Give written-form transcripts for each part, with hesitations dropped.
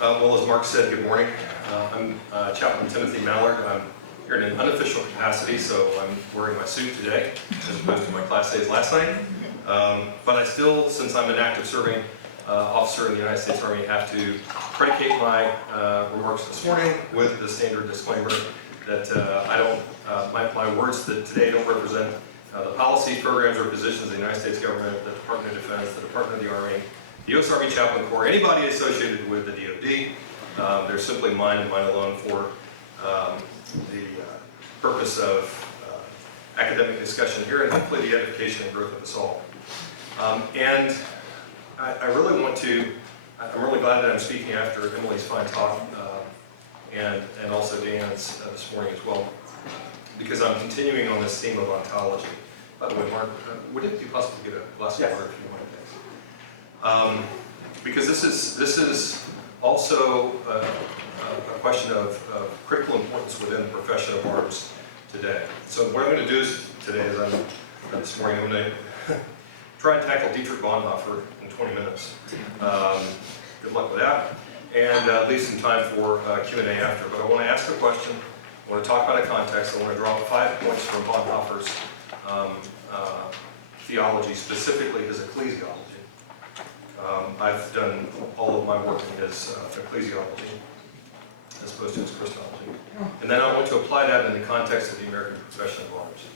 Well, as Mark said, good morning. I'm Chaplain Timothy Mallard. I'm here in an unofficial capacity, so I'm wearing my suit today, as opposed to my class days last night. But I still, since I'm an active serving officer in the United States Army, have to predicate my remarks this morning with the standard disclaimer that my words today don't represent the policies, programs, or positions of the United States government, the Department of Defense, the Department of the Army, the U.S. Army Chaplain Corps, anybody associated with the DoD. They're simply mine and mine alone for the purpose of academic discussion here and hopefully the edification and growth of us all. And I really want to, I'm really glad that I'm speaking after Emily's fine talk and also Dan's this morning as well, because I'm continuing on this theme of ontology. By the way, Mark, would it be possible to get a glass of water if you want? Because this is also a question of critical importance within the profession of arms today. So what I'm going to do today is this morning I'm going to try and tackle Dietrich Bonhoeffer in 20 minutes. Good luck with that. And leave some time for Q&A after. But I want to ask a question. I want to talk about a context. I want to draw up 5 points from Bonhoeffer's theology, specifically his ecclesiology. I've done all of my work in his ecclesiology as opposed to his Christology. And then I want to apply that in the context of the American profession of arms.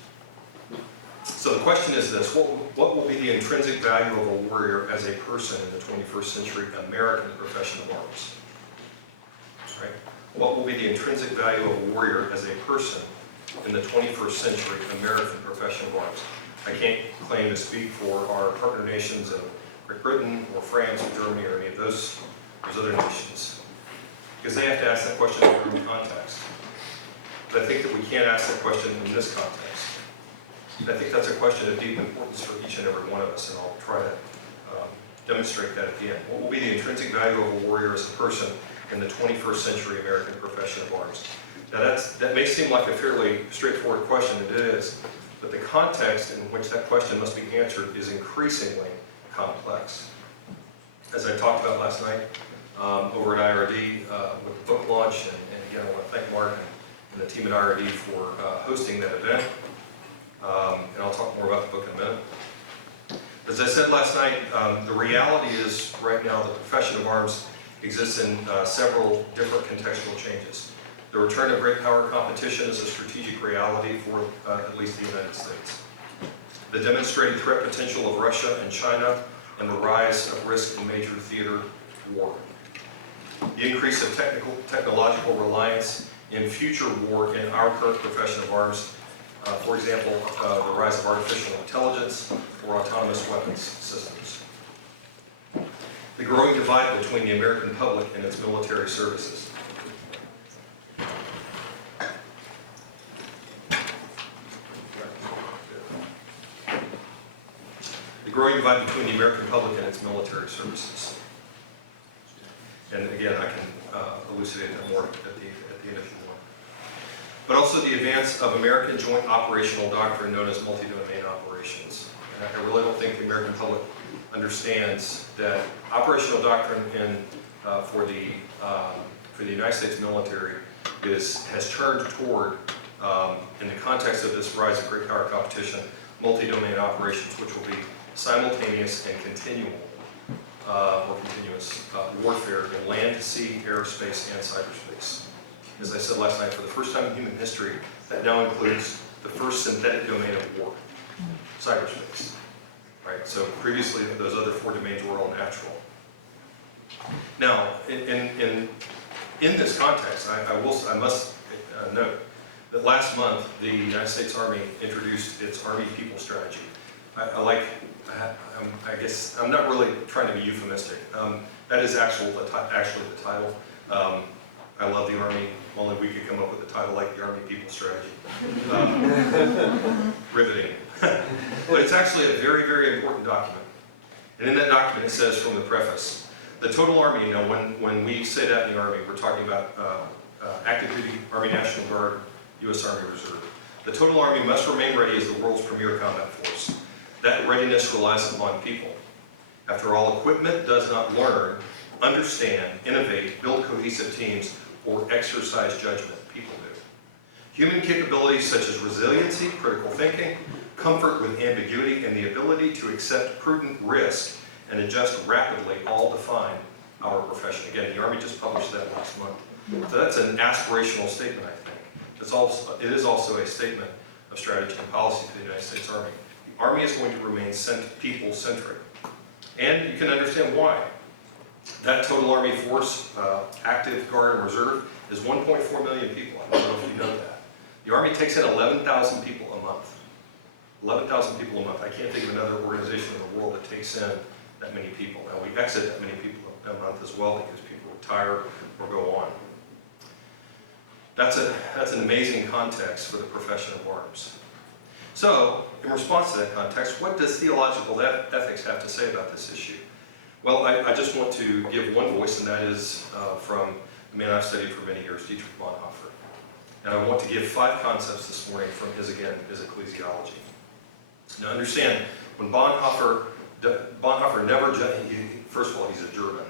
So the question is this: what will be the intrinsic value of a warrior as a person in the 21st century American profession of arms? Right? What will be the intrinsic value of a warrior as a person in the 21st century American profession of arms? I can't claim to speak for our partner nations of Great Britain or France or Germany or any of those other nations, because they have to ask that question in their own context. But I think that we can't ask that question in this context. I think that's a question of deep importance for each and every one of us, and I'll try to demonstrate that at the end. What will be the intrinsic value of a warrior as a person in the 21st century American profession of arms? Now that may seem like a fairly straightforward question, and it is, but the context in which that question must be answered is increasingly complex. As I talked about last night over at IRD with the book launch, and again I want to thank Mark and the team at IRD for hosting that event, and I'll talk more about the book in a minute. As I said last night, the reality is right now the profession of arms exists in several different contextual changes. The return of great power competition is a strategic reality for at least the United States. The demonstrated threat potential of Russia and China, and the rise of risk in major theater war. The increase of technological reliance in future war in our current profession of arms, for example, the rise of artificial intelligence or autonomous weapons systems. The growing divide between the American public and its military services. The growing divide between the American public and its military services. And again, I can elucidate that more at the end if you want. But also the advance of American joint operational doctrine known as multi-domain operations. And I really don't think the American public understands that operational doctrine for the United States military has turned toward, in the context of this rise of great power competition, multi-domain operations, which will be simultaneous and continuous warfare in land, sea, aerospace, and cyberspace. As I said last night, for the first time in human history, that now includes the first synthetic domain of war, cyberspace. Right? So previously, those other 4 domains were all natural. Now, in this context, I must note that last month the United States Army introduced its Army People Strategy. I guess I'm not really trying to be euphemistic. That is actually the title. I love the Army. Only we could come up with a title like the Army People Strategy. Riveting. But it's actually a very, very important document. And in that document it says from the preface, the total Army, you know, when we say that in the Army, we're talking about active duty, Army National Guard, U.S. Army Reserve. The total Army must remain ready as the world's premier combat force. That readiness relies upon people. After all, equipment does not learn, understand, innovate, build cohesive teams, or exercise judgment. People do. Human capabilities such as resiliency, critical thinking, comfort with ambiguity, and the ability to accept prudent risk and adjust rapidly all define our profession. Again, the Army just published that last month. So that's an aspirational statement, I think. It is also a statement of strategy and policy for the United States Army. The Army is going to remain people-centric. And you can understand why. That total Army force, active, guard, and reserve, is 1.4 million people. I don't know if you know that. The Army takes in 11,000 people a month. 11,000 people a month. I can't think of another organization in the world that takes in that many people. Now, we exit that many people a month as well because people retire or go on. That's an amazing context for the profession of arms. So, in response to that context, what does theological ethics have to say about this issue? Well, I just want to give one voice, and that is from the man I've studied for many years, Dietrich Bonhoeffer. And I want to give 5 concepts this morning from his ecclesiology. Now understand, when Bonhoeffer never jumped, first of all, he's a German,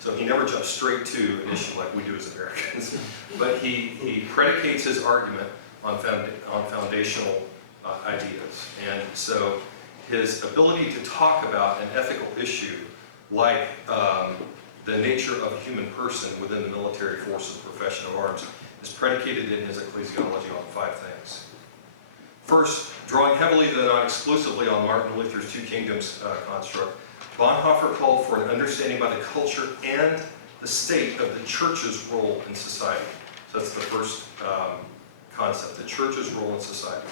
so he never jumps straight to an issue like we do as Americans. But he predicates his argument on foundational ideas. And so his ability to talk about an ethical issue like the nature of a human person within the military forces profession of arms is predicated in his ecclesiology on 5 things. First, drawing heavily though not exclusively on Martin Luther's Two Kingdoms construct, Bonhoeffer called for an understanding by the culture and the state of the church's role in society. So that's the first concept, the church's role in society.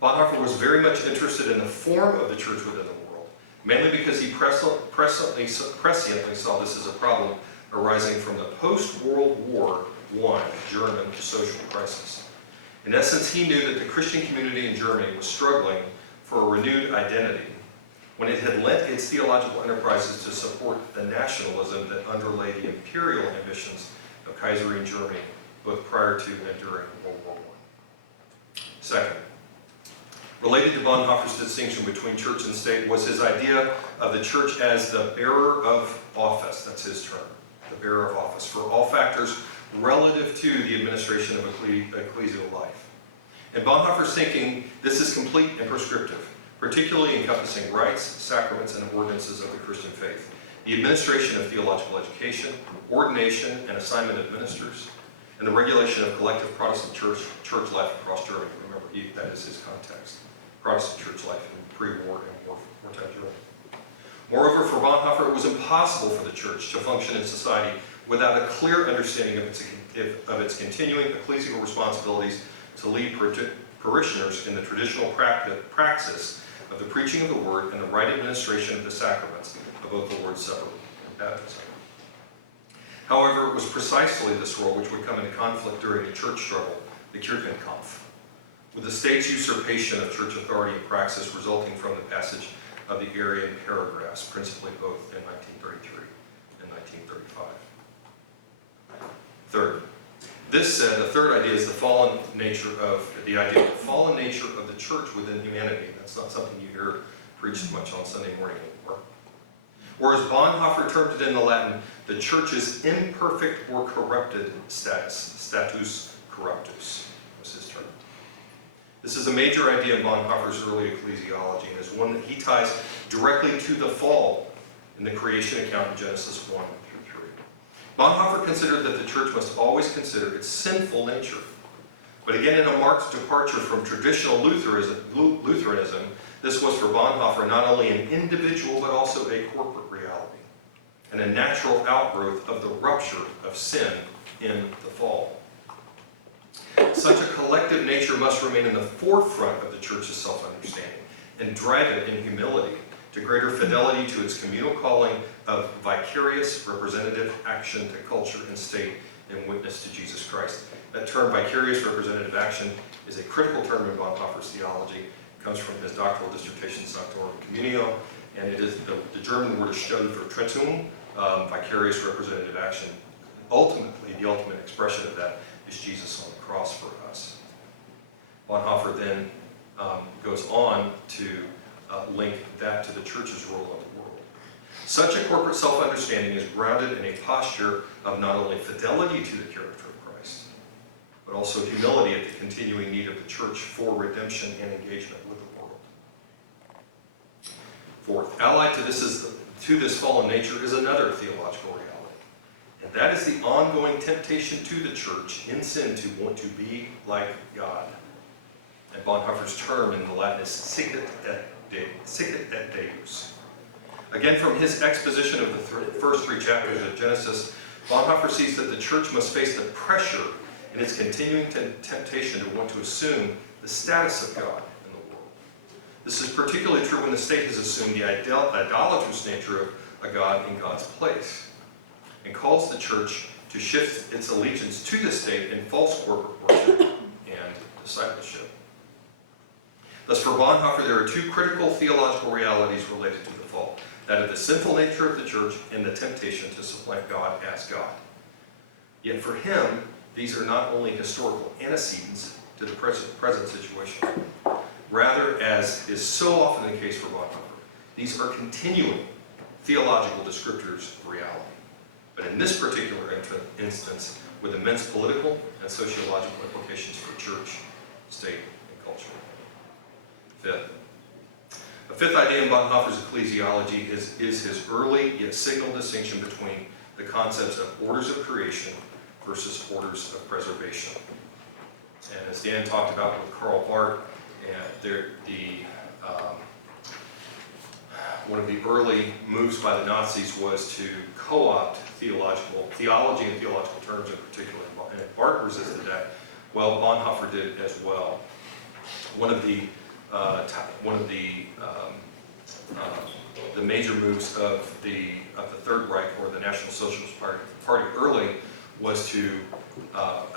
Bonhoeffer was very much interested in the form of the church within the world, mainly because he presciently saw this as a problem arising from the post-World War I German social crisis. In essence, he knew that the Christian community in Germany was struggling for a renewed identity when it had lent its theological enterprises to support the nationalism that underlay the imperial ambitions of Kaiserine Germany, both prior to and during World War I. Second, related to Bonhoeffer's distinction between church and state was his idea of the church as the bearer of office. That's his term, the bearer of office, for all factors relative to the administration of ecclesial life. In Bonhoeffer's thinking, this is complete and prescriptive, particularly encompassing rites, sacraments, and ordinances of the Christian faith, the administration of theological education, ordination and assignment of ministers, and the regulation of collective Protestant church life across Germany. Remember, that is his context. Protestant church life in pre-war and wartime Germany. Moreover, for Bonhoeffer, it was impossible for the church to function in society without a clear understanding of its continuing ecclesial responsibilities to lead parishioners in the traditional praxis of the preaching of the word and the right administration of the sacraments of both the Lord's Supper and baptism. However, it was precisely this role which would come into conflict during the church struggle, the Kirchenkampf, with the state's usurpation of church authority and praxis resulting from the passage of the Arian paragraphs, principally both in 1933 and 1935. Third, this said, the third idea is the idea of the fallen nature of the church within humanity. That's not something you hear preached much on Sunday morning anymore. Or as Bonhoeffer termed it in the Latin, the church's imperfect or corrupted status corruptus was his term. This is a major idea in Bonhoeffer's early ecclesiology and is one that he ties directly to the fall in the creation account in Genesis 1 through 3. Bonhoeffer considered that the church must always consider its sinful nature. But again, in a marked departure from traditional Lutheranism, this was for Bonhoeffer not only an individual but also a corporate reality and a natural outgrowth of the rupture of sin in the fall. Such a collective nature must remain in the forefront of the church's self-understanding and drive it in humility to greater fidelity to its communal calling of vicarious representative action to culture and state in witness to Jesus Christ. That term, vicarious representative action, is a critical term in Bonhoeffer's theology. It comes from his doctoral dissertation, Sanctorum Communio, and it is the German word is Stellvertretung, vicarious representative action. Ultimately, the ultimate expression of that is Jesus on the cross for us. Bonhoeffer then goes on to link that to the church's role in the world. Such a corporate self-understanding is grounded in a posture of not only fidelity to the character of Christ, but also humility at the continuing need of the church for redemption and engagement with the world. Fourth, allied to this fallen nature is another theological reality, and that is the ongoing temptation to the church in sin to want to be like God. And Bonhoeffer's term in the Latin is sicut et Deus. Again, from his exposition of the first three chapters of Genesis, Bonhoeffer sees that the church must face the pressure in its continuing temptation to want to assume the status of God in the world. This is particularly true when the state has assumed the idolatrous nature of a God in God's place, and calls the church to shift its allegiance to the state in false corporate worship and discipleship. Thus, for Bonhoeffer, there are two critical theological realities related to the fall: that of the sinful nature of the church and the temptation to supplant God as God. Yet for him, these are not only historical antecedents to the present situation. Rather, as is so often the case for Bonhoeffer, these are continuing theological descriptors of reality. But in this particular instance, with immense political and sociological implications for church, state, and culture. Fifth. A fifth idea in Bonhoeffer's ecclesiology is his early yet signal distinction between the concepts of orders of creation versus orders of preservation. And as Dan talked about with Karl Barth, one of the early moves by the Nazis was to co-opt theology and theological terms in particular. And Barth resisted that. Well, Bonhoeffer did as well. One of the major moves of the Third Reich, or the National Socialist Party early, was to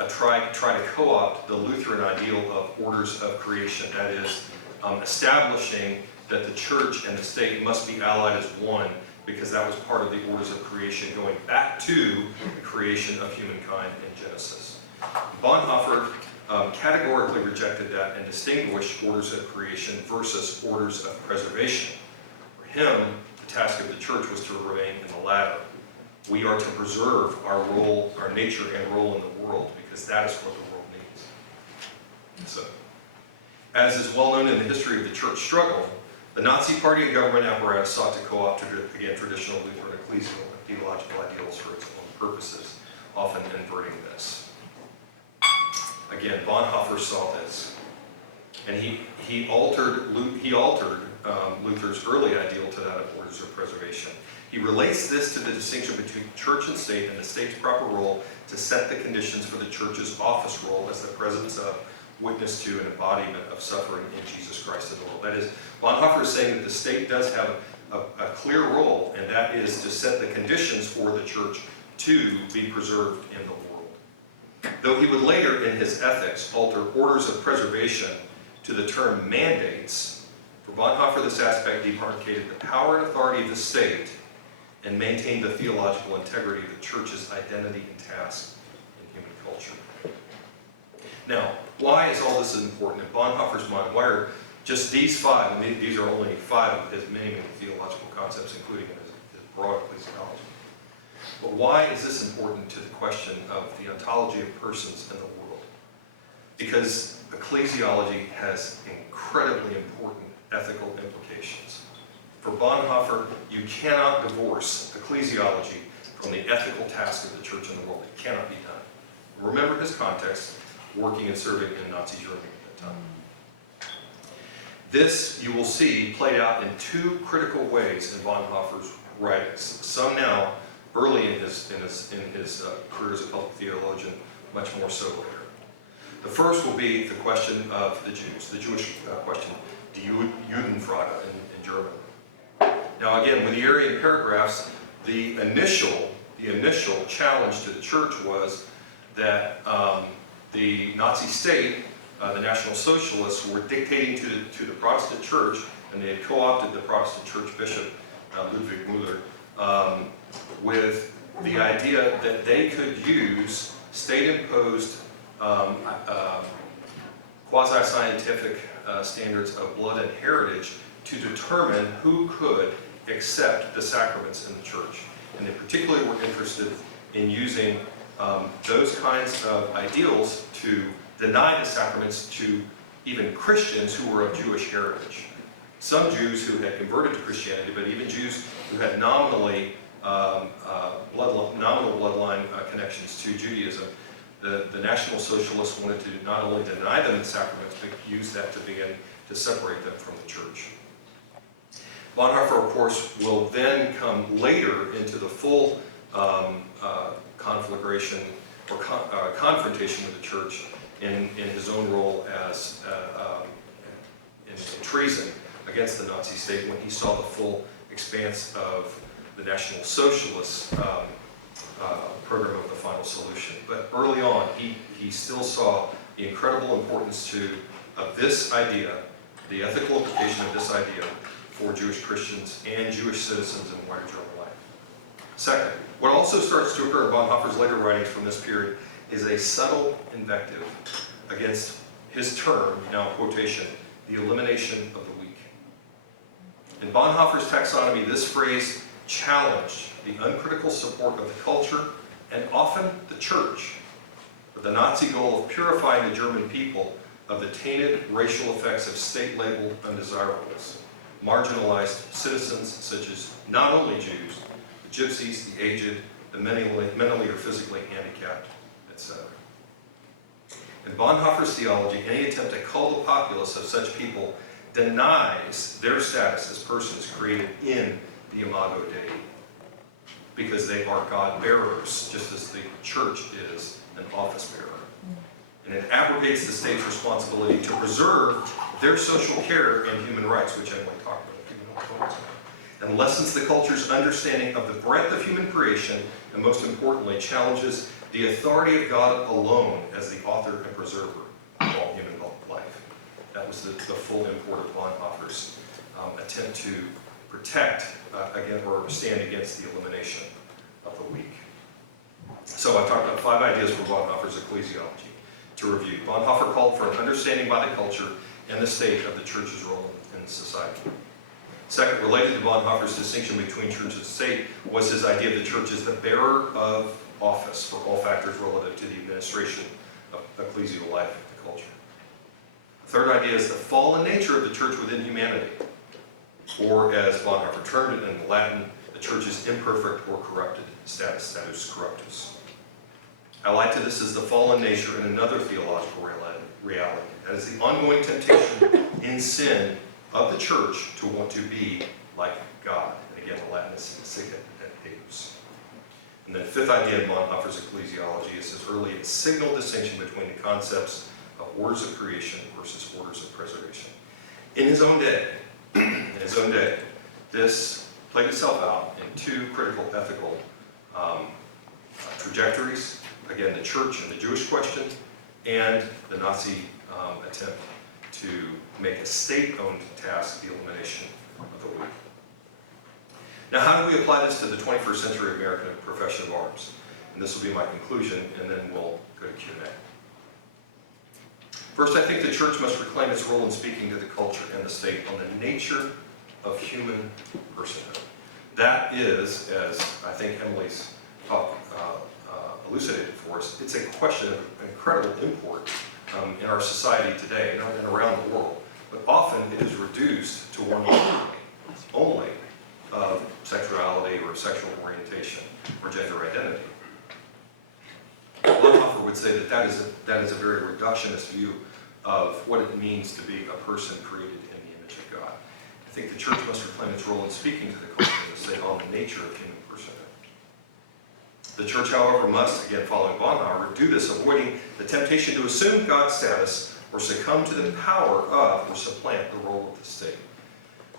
try to co-opt the Lutheran ideal of orders of creation. That is, establishing that the church and the state must be allied as one, because that was part of the orders of creation, going back to the creation of humankind in Genesis. Bonhoeffer categorically rejected that and distinguished orders of creation versus orders of preservation. For him, the task of the church was to remain in the latter. We are to preserve our role, our nature and role in the world, because that is what the world needs. So, as is well known in the history of the church struggle, the Nazi Party and government apparatus sought to co-opt, again, traditional Lutheran ecclesial and theological ideals for its own purposes, often inverting this. Again, Bonhoeffer saw this, and he altered Luther's early ideal to that of orders of preservation. He relates this to the distinction between church and state, and the state's proper role to set the conditions for the church's office role as the presence of, witness to, and embodiment of suffering in Jesus Christ in the world. That is, Bonhoeffer is saying that the state does have a clear role, and that is to set the conditions for the church to be preserved in the world. Though he would later, in his ethics, alter orders of preservation to the term mandates, for Bonhoeffer this aspect demarcated the power and authority of the state and maintained the theological integrity of the church's identity and task in human culture. Now, why is all this important? In Bonhoeffer's mind, why are just these five, and these are only five of his many, many theological concepts, including in his broad ecclesiology. But why is this important to the question of the ontology of persons in the world? Because ecclesiology has incredibly important ethical implications. For Bonhoeffer, you cannot divorce ecclesiology from the ethical task of the church in the world. It cannot be done. Remember his context, working and serving in Nazi Germany at that time. This, you will see, played out in two critical ways in Bonhoeffer's writings. Some now, early in his career as a public theologian, much more so later. The first will be the question of the Jews, the Jewish question, die Judenfrage in German. Now again, with the Aryan paragraphs, the initial challenge to the church was that the Nazi state, the National Socialists, were dictating to the Protestant church, and they had co-opted the Protestant church bishop, Ludwig Müller, with the idea that they could use state-imposed quasi-scientific standards of blood and heritage to determine who could accept the sacraments in the church. And they particularly were interested in using those kinds of ideals to deny the sacraments to even Christians who were of Jewish heritage. Some Jews who had converted to Christianity, but even Jews who had nominal bloodline connections to Judaism, the National Socialists wanted to not only deny them the sacraments, but use that to begin to separate them from the church. Bonhoeffer, of course, will then come later into the full conflagration or confrontation with the church in his own role as in treason against the Nazi state when he saw the full expanse of the National Socialist program of the final solution. But early on, he still saw the incredible importance of this idea, the ethical implication of this idea for Jewish Christians and Jewish citizens in wider German life. Second, what also starts to occur in Bonhoeffer's later writings from this period is a subtle invective against his term, now quotation, the elimination of the weak. In Bonhoeffer's taxonomy, this phrase challenged the uncritical support of the culture and often the church with the Nazi goal of purifying the German people of the tainted racial effects of state-labeled undesirables, marginalized citizens such as not only Jews, the gypsies, the aged, the mentally or physically handicapped, etc. In Bonhoeffer's theology, any attempt to cull the populace of such people denies their status as persons created in the Imago Dei, because they are God-bearers, just as the church is an office-bearer. And it abrogates the state's responsibility to preserve their social care and human rights, which Emily talked about, and lessens the culture's understanding of the breadth of human creation, and most importantly, challenges the authority of God alone as the author and preserver of all human life. That was the full import of Bonhoeffer's attempt to protect or stand against the elimination of the weak. So I've talked about 5 ideas for Bonhoeffer's ecclesiology. To review, Bonhoeffer called for an understanding by the culture and the state of the church's role in society. Second, related to Bonhoeffer's distinction between church and state was his idea of the church as the bearer of office for all factors relative to the administration of ecclesial life and the culture. The third idea is the fallen nature of the church within humanity, or as Bonhoeffer termed it in Latin, the church's imperfect or corrupted status corruptus. Allied to this is the fallen nature in another theological reality, that is the ongoing temptation in sin of the church to want to be like God. And again, the Latin is sicut et deus. And then the fifth idea in Bonhoeffer's ecclesiology is his early signal distinction between the concepts of orders of creation versus orders of preservation. In his own day, this played itself out in 2 critical ethical trajectories. Again, the church and the Jewish question, and the Nazi attempt to make a state-owned task the elimination of the weak. Now, how do we apply this to the 21st century American profession of arms? And this will be my conclusion, and then we'll go to Q&A. First, I think the church must reclaim its role in speaking to the culture and the state on the nature of human personhood. That is, as I think Emily's talk elucidated for us, it's a question of incredible import in our society today and around the world. But often it is reduced to one only of sexuality or sexual orientation or gender identity. Bonhoeffer would say that is a very reductionist view of what it means to be a person created in the image of God. I think the church must reclaim its role in speaking to the culture and the state on the nature of human personhood. The church, however, must, again following Bonhoeffer, do this avoiding the temptation to assume God's status or succumb to the power of or supplant the role of the state.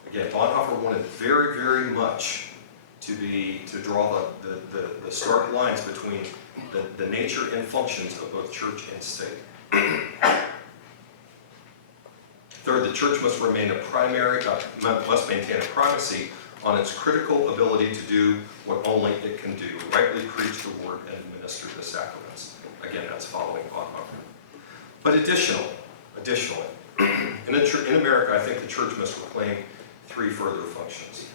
Again, Bonhoeffer wanted very, very much to draw the stark lines between the nature and functions of both church and state. Third, the church must maintain a primacy on its critical ability to do what only it can do, rightly preach the word and administer the sacraments. Again, that's following Bonhoeffer. But additionally, in America, I think the church must reclaim 3 further functions.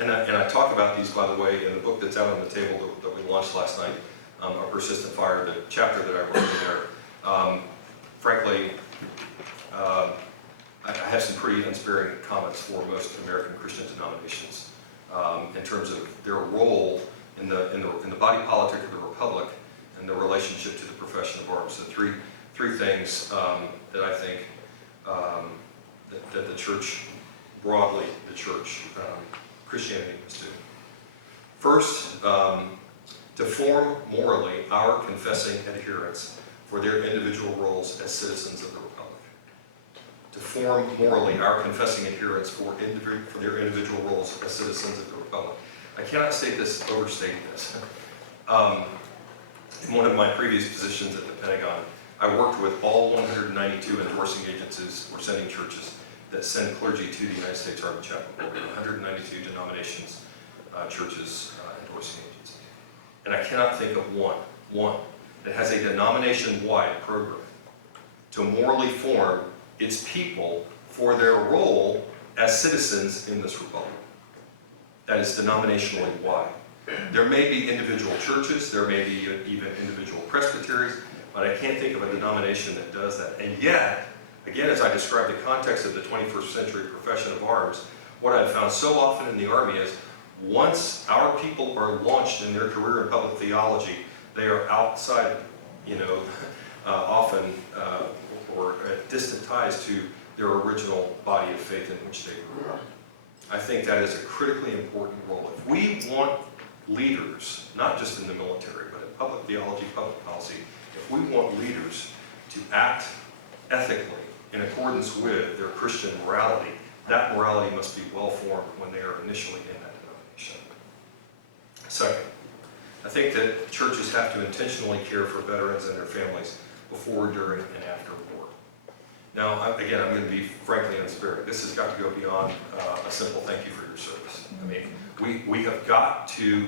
And I talk about these, by the way, in the book that's out on the table that we launched last night, A Persistent Fire, the chapter that I wrote in there. Frankly, I have some pretty unsparing comments for most American Christian denominations in terms of their role in the body politic of the republic and their relationship to the profession of arms. So three things that I think that the church, broadly the church, Christianity must do. First, to form morally our confessing adherents for their individual roles as citizens of the republic. To form morally our confessing adherents for their individual roles as citizens of the republic. I cannot overstate this. In one of my previous positions at the Pentagon, I worked with all 192 endorsing agencies or sending churches that send clergy to the United States Army Chaplain Program. 192 denominations, churches, endorsing agencies. And I cannot think of one that has a denomination-wide program to morally form its people for their role as citizens in this republic. That is denominationally wide. There may be individual churches, there may be even individual presbyteries, but I can't think of a denomination that does that. And yet, again, as I describe the context of the 21st century profession of arms, what I've found so often in the Army is once our people are launched in their career in public theology, they are outside, often or at distant ties to their original body of faith in which they grew up. I think that is a critically important role. If we want leaders, not just in the military, but in public theology, public policy, if we want leaders to act ethically in accordance with their Christian morality, that morality must be well formed when they are initially in that denomination. Second, I think that churches have to intentionally care for veterans and their families before, during, and after war. Now, again, I'm going to be frankly unsparing. This has got to go beyond a simple thank you for your service. I mean, we have got to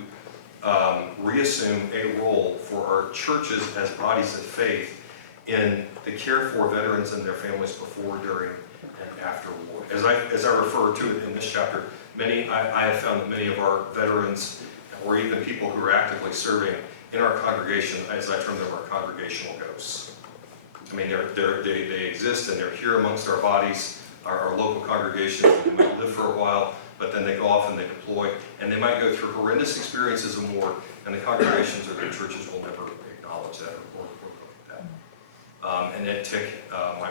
reassume a role for our churches as bodies of faith in the care for veterans and their families before, during, and after war. As I refer to it in this chapter, I have found that many of our veterans, or even people who are actively serving in our congregation, as I term them, are congregational ghosts. I mean, they exist and they're here amongst our bodies, our local congregations. They might live for a while, but then they go off and they deploy, and they might go through horrendous experiences of war, and the congregations or their churches will never acknowledge that or look at that. And Ed Tick, my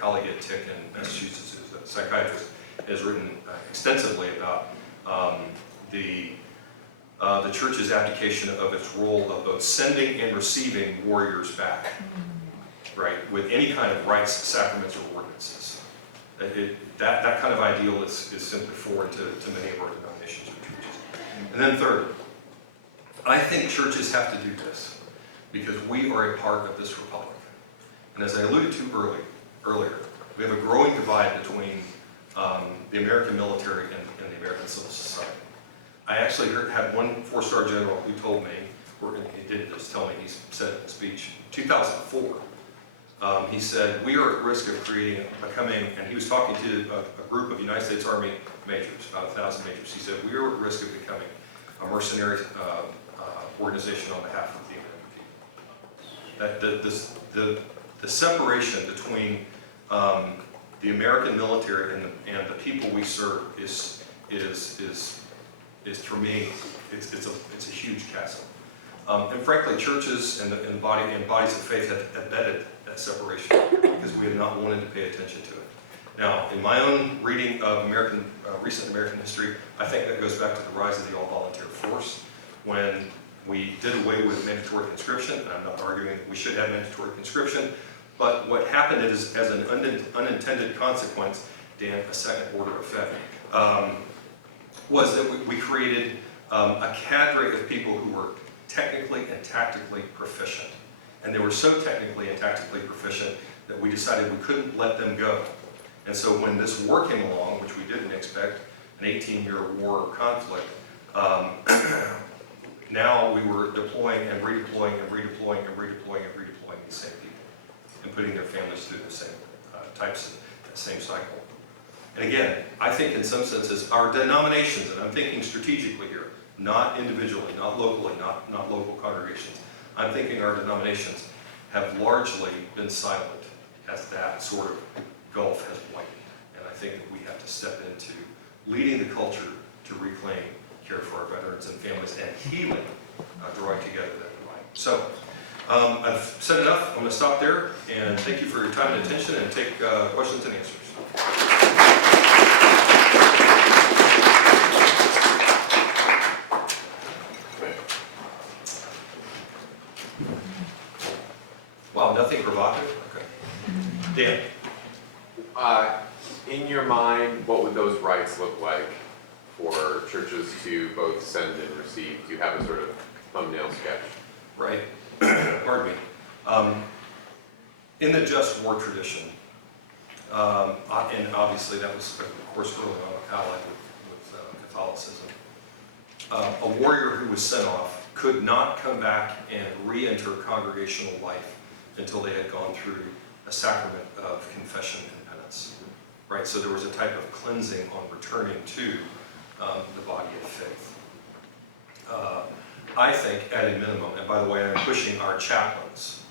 colleague Ed Tick in Massachusetts, who's a psychiatrist, has written extensively about the church's abdication of its role of both sending and receiving warriors back, right, with any kind of rites, sacraments, or ordinances. That kind of ideal is simply foreign to many of our denominations or churches. And then third, I think churches have to do this because we are a part of this republic. And as I alluded to earlier, we have a growing divide between the American military and the American civil society. I actually had one four-star general who told me, he didn't just tell me, he said it in a speech, 2004, he said, we are at risk of becoming, and he was talking to a group of United States Army majors, about 1,000 majors. He said, we are at risk of becoming a mercenary organization on behalf of the American people. The separation between the American military and the people we serve is for me, it's a huge chasm. And frankly, churches and bodies of faith have abetted that separation because we have not wanted to pay attention to it. Now, in my own reading of recent American history, I think that goes back to the rise of the all-volunteer force when we did away with mandatory conscription. And I'm not arguing that we should have mandatory conscription, but what happened is, as an unintended consequence, Dan, a second order effect, was that we created a cadre of people who were technically and tactically proficient. And they were so technically and tactically proficient that we decided we couldn't let them go. And so when this war came along, which we didn't expect, an 18-year war or conflict, now we were deploying and redeploying and redeploying and redeploying and redeploying these same people and putting their families through the same types of that same cycle. And again, I think in some senses our denominations, and I'm thinking strategically here, not individually, not locally, not local congregations, I'm thinking our denominations have largely been silent as that sort of gulf has widened. And I think that we have to step into leading the culture to reclaim care for our veterans and families and healing, drawing together that divide. So I've said enough. I'm going to stop there, and thank you for your time and attention, and take questions and answers. Wow, nothing provocative? Okay. Dan. In your mind, what would those rights look like for churches to both send and receive? Do you have a sort of thumbnail sketch? Right. Pardon me. In the just war tradition, and obviously that was, of course, early on allied with Catholicism, a warrior who was sent off could not come back and re-enter congregational life until they had gone through a sacrament of confession and penance. Right? So there was a type of cleansing on returning to the body of faith. I think at a minimum, and by the way, I'm pushing our chaplains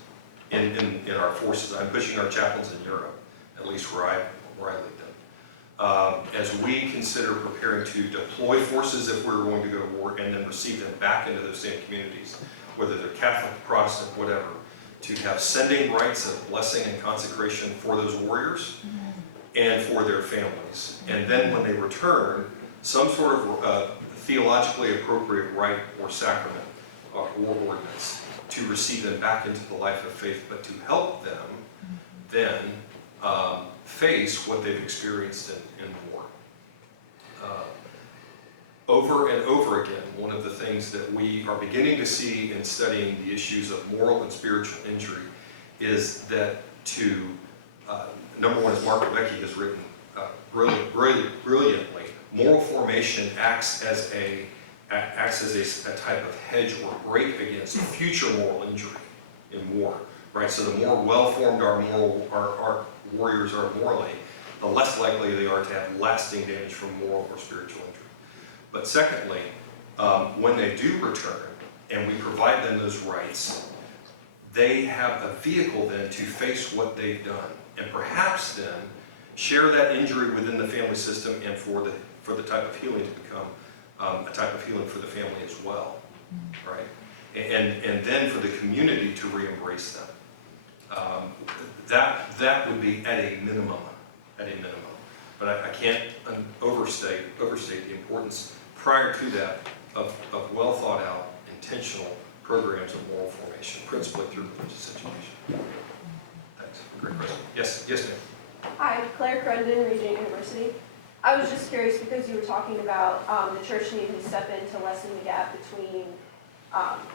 in our forces, I'm pushing our chaplains in Europe, at least where I lead them. As we consider preparing to deploy forces if we're going to go to war and then receive them back into those same communities, whether they're Catholic, Protestant, whatever, to have sending rites of blessing and consecration for those warriors and for their families. And then when they return, some sort of theologically appropriate rite or sacrament or ordinance to receive them back into the life of faith, but to help them then face what they've experienced in war. Over and over again, one of the things that we are beginning to see in studying the issues of moral and spiritual injury is that number one, as Mark Rebecki has written brilliantly, moral formation acts as a type of hedge or brake against future moral injury in war, right? So the more well-formed our warriors are morally, the less likely they are to have lasting damage from moral or spiritual injury. But secondly, when they do return and we provide them those rights, they have a vehicle then to face what they've done, and perhaps then share that injury within the family system, and for the type of healing to become a type of healing for the family as well, right? And then for the community to re-embrace them. That would be at a minimum. But I can't overstate the importance prior to that of well thought out, intentional programs of moral formation, principally through religious education. Thanks. Great question. Yes, ma'am. Hi, Claire Crendon, Regent University. I was just curious because you were talking about the church needing to step in to lessen the gap between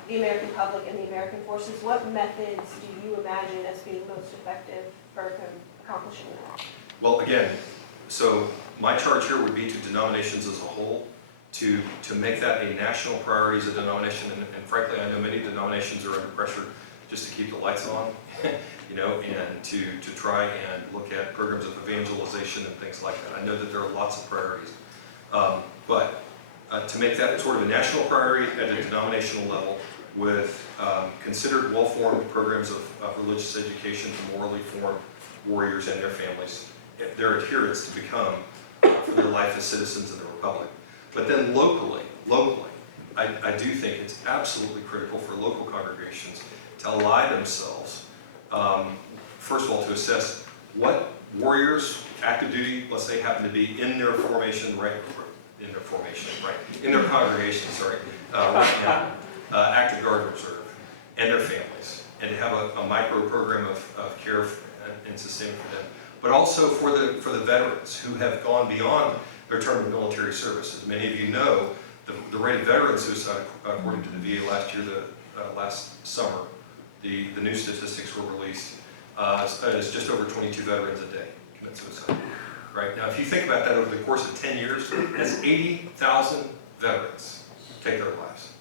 the American public and the American forces. What methods do you imagine as being most effective for accomplishing that? Well, again, so my charge here would be to denominations as a whole to make that a national priority as a denomination. And frankly, I know many denominations are under pressure just to keep the lights on, and to try and look at programs of evangelization and things like that. I know that there are lots of priorities. But to make that sort of a national priority at a denominational level with considered well-formed programs of religious education for morally formed warriors and their families, their adherents to become for their life as citizens of the Republic. But then locally, I do think it's absolutely critical for local congregations to ally themselves, first of all, to assess what warriors, active duty, let's say, happen to be in their formation, right in their congregation, right now, active guard and reserve, and their families, and to have a micro program of care and sustainment for them. But also for the veterans who have gone beyond their term of military service. As many of you know, the rate of veteran suicide, according to the VA last summer, the new statistics were released, is just over 22 veterans a day commit suicide. Right? Now, if you think about that over the course of 10 years, that's 80,000 veterans take their lives.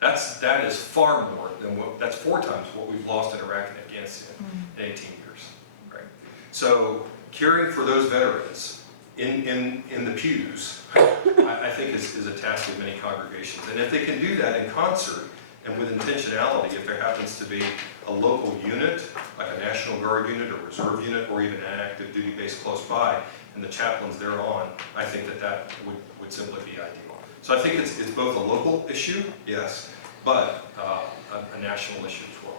That is far more than that's 4 times what we've lost in Iraq and Afghanistan in 18 years. Right? So caring for those veterans in the pews, I think is a task of many congregations. And if they can do that in concert and with intentionality, if there happens to be a local unit, like a National Guard unit or reserve unit, or even an active duty base close by, and the chaplains thereon, I think that would simply be ideal. So I think it's both a local issue, yes, but a national issue as well.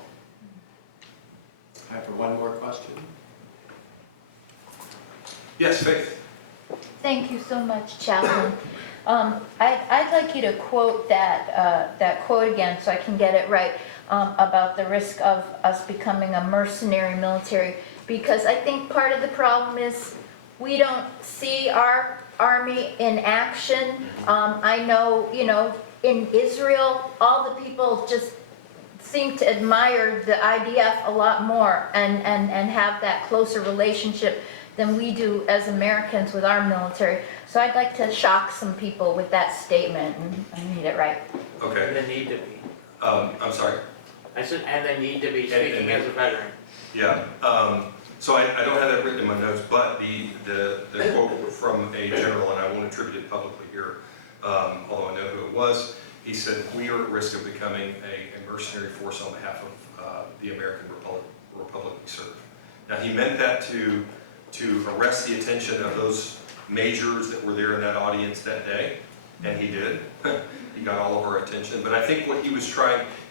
Time for one more question. Yes, Faith. Thank you so much, Chaplain. I'd like you to quote that quote again so I can get it right, about the risk of us becoming a mercenary military, because I think part of the problem is we don't see our army in action. I know, in Israel, all the people just seem to admire the IDF a lot more and have that closer relationship than we do as Americans with our military. So I'd like to shock some people with that statement, and I need it right. Okay. And they need to be. I'm sorry. I said, and they need to be, speaking as a veteran. Yeah. So I don't have that written in my notes, but the quote from a general, and I won't attribute it publicly here, although I know who it was, he said, "We are at risk of becoming a mercenary force on behalf of the American Republic we serve." Now, he meant that to arrest the attention of those majors that were there in that audience that day, and he did. He got all of our attention. But I think what he was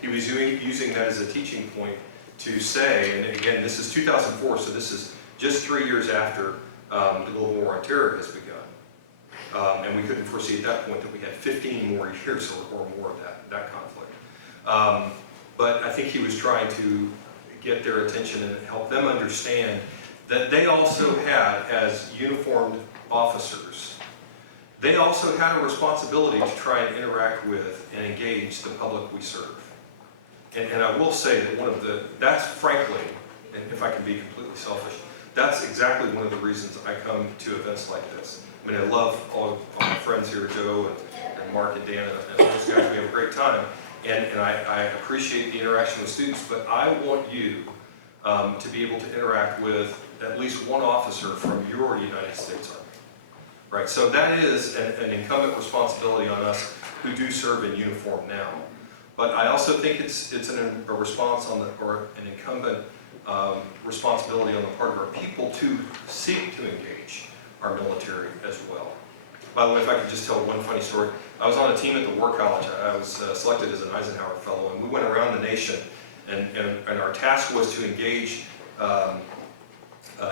using that as a teaching point to say, and again, this is 2004, so this is just 3 years after the global war on terror has begun. And we couldn't foresee at that point that we had 15 more years or more of that conflict. But I think he was trying to get their attention and help them understand that they also had, as uniformed officers, they also had a responsibility to try and interact with and engage the public we serve. And I will say that that's frankly, and if I can be completely selfish, that's exactly one of the reasons I come to events like this. I mean, I love all my friends here, Joe and Mark and Dan and those guys. We have a great time. And I appreciate the interaction with students, but I want you to be able to interact with at least one officer from your United States Army. Right, so that is an incumbent responsibility on us who do serve in uniform now. But I also think it's a response or an incumbent responsibility on the part of our people to seek to engage our military as well. By the way, if I could just tell one funny story. I was on a team at the War College. I was selected as an Eisenhower Fellow, and we went around the nation, and our task was to engage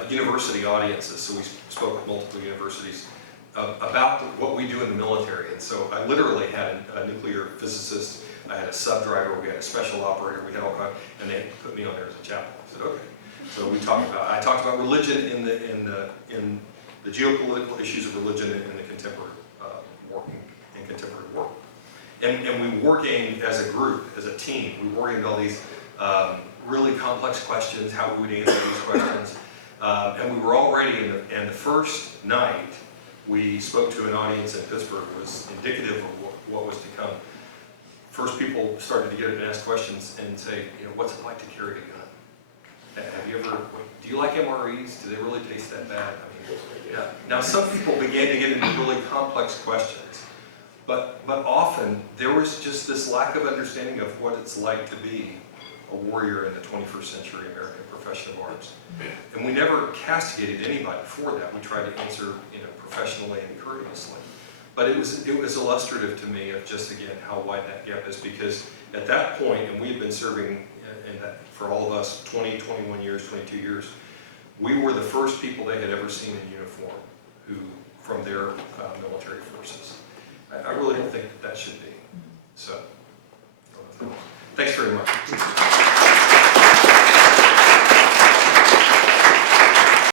university audiences. So we spoke with multiple universities about what we do in the military. And so I literally had a nuclear physicist, I had a sub-driver, we had a special operator, we had all kinds, and they put me on there as a chaplain. I said, okay. So I talked about religion in the geopolitical issues of religion in the contemporary world. And we wargamed as a group, as a team. We wargamed all these really complex questions, how we would answer these questions. And we were all ready, and the first night we spoke to an audience in Pittsburgh was indicative of what was to come. First, people started to get and ask questions and say, what's it like to carry a gun? Have you ever, do you like MREs? Do they really taste that bad? I mean, yeah. Now, some people began to get into really complex questions, but often there was just this lack of understanding of what it's like to be a warrior in the 21st century American profession of arms. And we never castigated anybody for that. We tried to answer, professionally and courteously. But it was illustrative to me of just, again, how wide that gap is, because at that point, and we had been serving for all of us 20, 21 years, 22 years, we were the first people they had ever seen in uniform from their military forces. I really don't think that should be. So, thanks very much.